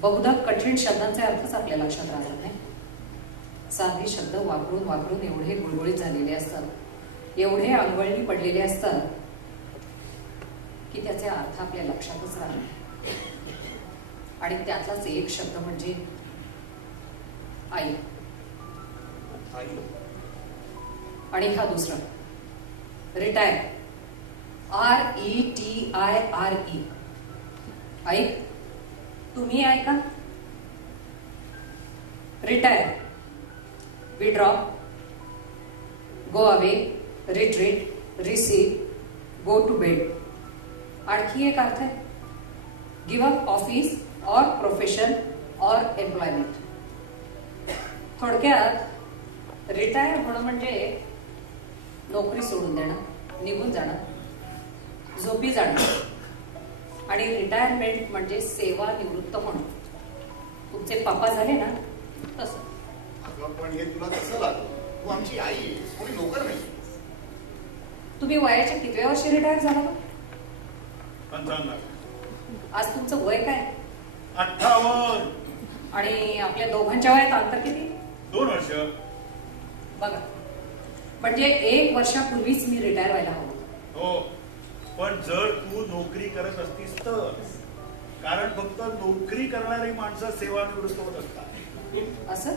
बहुधा कठीण शब्दांचे अर्थच आपल्या लक्षात राहत नाही. साधे शब्द वापरून वापरून एवढे गुळगुळीत झालेले असतात, एवढे अंगवळणी पडलेले असतात की त्याचे अर्थ आपल्या लक्षातच राहत नाही. आणि त्यातलाच एक शब्द म्हणजे आई. आणि हा दुसरा रिटायर, RETIRE. ऐक, तुम्ही ऐका. Retire, withdraw, go away, retreat, receive, go to bed. आणखी एक अर्थ आहे, गिव्ह अप ऑफिस और प्रोफेशन और एम्प्लॉयमेंट. थोडक्यात रिटायर होणं म्हणजे नोकरी सोडून देणं, निघून जाणं, झोपी जाणं. आणि रिटायरमेंट म्हणजे सेवा निवृत्त होणं. तुमचे पप्पा झाले ना तसं. पण हे तुला कसं लागलं? तू आमची आई आहेस, कोणी नोकर नाही. तुम्ही वयाच्या कितव्या वर्षी रिटायर झाला? 55. आज तुमचं वय काय? 58. आणि आपल्या दोघांच्या वयात अंतर किती? 2 वर्ष. बघा, म्हणजे 1 वर्षापूर्वीच मी रिटायर व्हायला हवं. हो, पण जर तू नोकरी करत असतीस तर. कारण फक्त नोकरी करणारी माणसं सेवानिवृत्त होत असतात. असं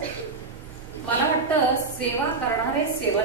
मला वाटतं सेवा करणारे सेवा